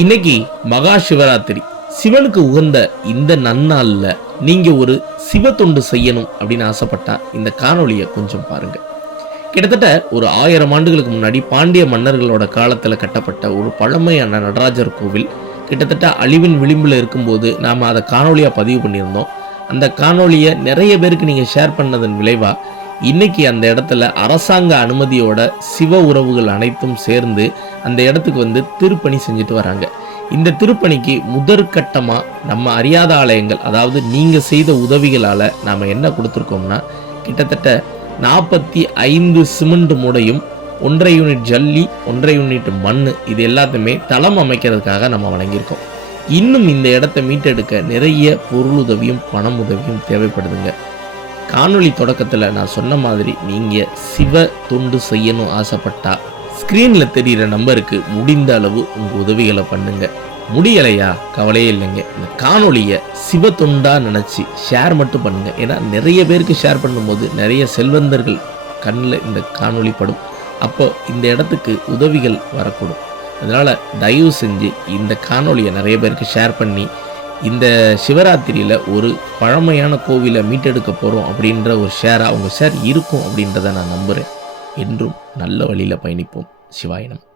இன்னைக்கு மகா சிவராத்திரி. சிவனுக்கு உகந்த இந்த நன்னாளில் நீங்கள் ஒரு சிவ தொண்டு செய்யணும் அப்படின்னு ஆசைப்பட்டா இந்த காணொளியை கொஞ்சம் பாருங்க. கிட்டத்தட்ட ஒரு ஆயிரம் ஆண்டுகளுக்கு முன்னாடி பாண்டிய மன்னர்களோட காலத்தில் கட்டப்பட்ட ஒரு பழமையான நடராஜர் கோவில் கிட்டத்தட்ட அழிவின் விளிம்பில் இருக்கும்போது நாம் அதை காணொளியாக பதிவு பண்ணியிருந்தோம். அந்த காணொளியை நிறைய பேருக்கு நீங்கள் ஷேர் பண்ணதன் விளைவாக இன்னைக்கு அந்த இடத்துல அரசாங்க அனுமதியோட சிவ உறவுகள் அனைத்தும் சேர்ந்து அந்த இடத்துக்கு வந்து திருப்பணி செஞ்சுட்டு வராங்க. இந்த திருப்பணிக்கு முதற்கட்டமாக நம்ம அறியாத ஆலயங்கள் அதாவது நீங்கள் செய்த உதவிகளால் நாம் என்ன கொடுத்துருக்கோம்னா கிட்டத்தட்ட நாற்பத்தி ஐந்து சிமெண்ட் மூடையும் ஒன்றரை யூனிட் ஜல்லி ஒன்றரை யூனிட் மண் இது எல்லாத்தையுமே தளம் அமைக்கிறதுக்காக நம்ம வழங்கியிருக்கோம். இன்னும் இந்த இடத்த மீட்டெடுக்க நிறைய பொருளுதவியும் பணம் உதவியும் தேவைப்படுதுங்க. காணொளி தொடக்கத்தில் நான் சொன்ன மாதிரி நீங்கள் சிவ தொண்டு செய்யணும் ஆசைப்பட்டா ஸ்க்ரீனில் தெரிகிற நம்பருக்கு முடிந்த அளவு உங்கள் உதவிகளை பண்ணுங்க. முடியலையா? கவலையே இல்லைங்க. இந்த காணொளியை சிவ தொண்டா நினச்சி ஷேர் மட்டும் பண்ணுங்கள் ஏன்னா நிறைய பேருக்கு ஷேர் பண்ணும்போது நிறைய செல்வந்தர்கள் கண்ணில் இந்த காணொளி படும். அப்போ இந்த இடத்துக்கு உதவிகள் வரக்கூடும். அதனால் தயவு செஞ்சு இந்த காணொலியை நிறைய பேருக்கு ஷேர் பண்ணி இந்த சிவராத்திரியில் ஒரு பழமையான கோவிலை மீட்டெடுக்க போகிறோம் அப்படின்ற ஒரு ஷேராக அவங்க ஷேர் இருக்கும் அப்படின்றத நான் நம்புகிறேன் என்றும் நல்ல வழியில் பயணிப்போம். சிவாயினம்